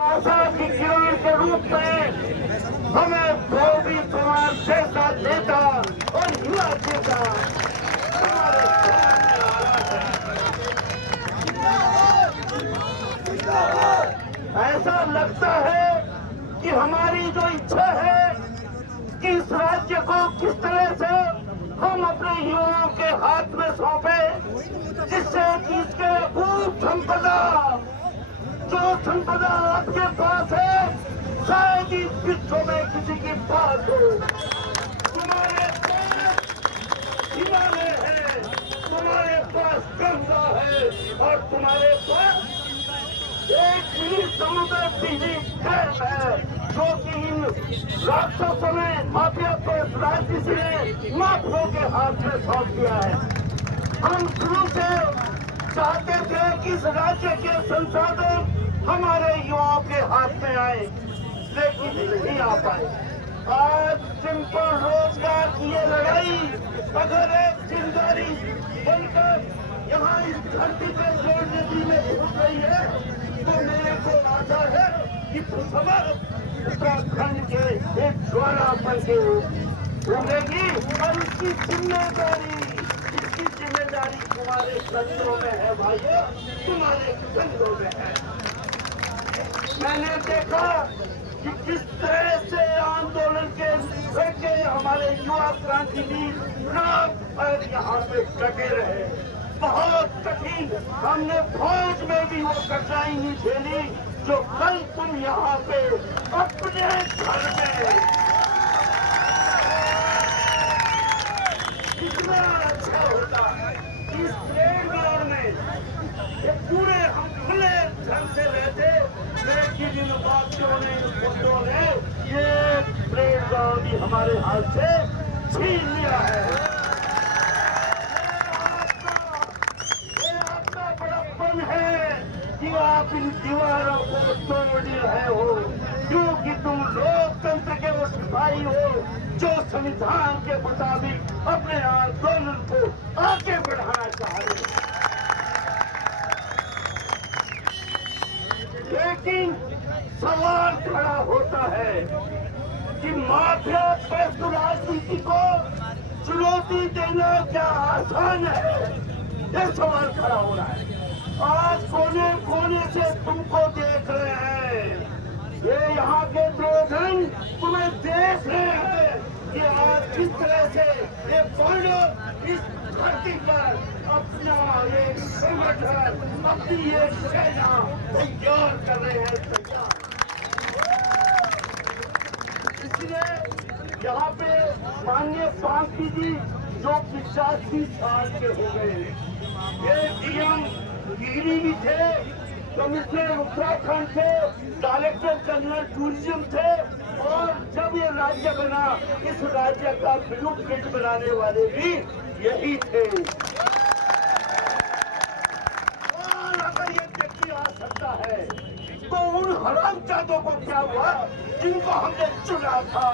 आशा की किरण के रूप में हमें धोबी समाज जैसा नेता और युवा नेता ऐसा लगता है कि हमारी जो इच्छा है कि इस राज्य को किस तरह से हम अपने युवाओं के हाथ में सौंपे, जिससे कि इसके अपूर्व संपदा, जो संपदा आपके पास है, शायद इस विश्व में किसी की पास हो। तुम्हारे पास हिमालय है, तुम्हारे पास गंगा है और तुम्हारे पास एक मिनी समुद्र बिजली डैम है, जो कि इन राक्षसों ने, माफिया को, राजनीति ने माफियों के हाथ में सौंप दिया है। हम शुरू से चाहते थे कि इस राज्य के संसाधन हमारे युवाओं के हाथ में आए, लेकिन नहीं आ पाए। आज सिंपल रोजगार की ये लड़ाई अगर एक चिंगारी बनकर यहाँ इस धरती पे राजनीति में घुस रही है, तो मेरे को आशा है कि उत्तराखंड के एक ज्वाला बन के उठेगी और उसकी जिम्मेदारी तुम्हारे कंधों में है भाइयों, तुम्हारे कंधों में है। मैंने देखा कि किस तरह से आंदोलन के हमारे युवा क्रांतिवीर रात यहाँ पे डटे रहे, बहुत कठिन। हमने फौज में भी वो कठिनाई नहीं झेली जो कल तुम यहाँ पे अपने घर में कितना अच्छा होता है। इस ट्रेन ग्राउंड में ये पूरे हम खुले ढंग से रहते, लेकिन इन बातों ने, इन मुद्दों ने ये ट्रेन ग्राउंड भी हमारे हाथ से छीन लिया है। ये आपका बड़प्पन है कि आप इन दीवारों को तोड़ रहे हो, क्योंकि तुम लोकतंत्र के वो सिपाही हो जो संविधान के मुताबिक अपने आंदोलन को आगे बढ़ाना चाह रहे हो। लेकिन सवाल खड़ा होता है कि माफिया पेश राजनीति को चुनौती देना क्या आसान है? ये सवाल खड़ा हो रहा है। आज कोने कोने से तुमको देख रहे हैं, ये यहाँ के लोग तुम्हें देख रहे हैं कि आज किस तरह से ये पांडव इस धरती पर अपना एक संगठन, अपनी एक सेना तैयार कर रहे हैं। इसलिए यहाँ पे माननीय पांकी जी जो 85 साल के हो गए, ये डीएम गिरी भी थे, कमिश्नर उत्तराखंड थे, डायरेक्टर जनरल टूरिज्म थे, और जब ये राज्य बना, इस राज्य का ब्लूप्रिंट बनाने वाले भी यही थे। और अगर ये व्यक्ति आ सकता है तो उन हरामजादों को क्या हुआ जिनको हमने चुना था?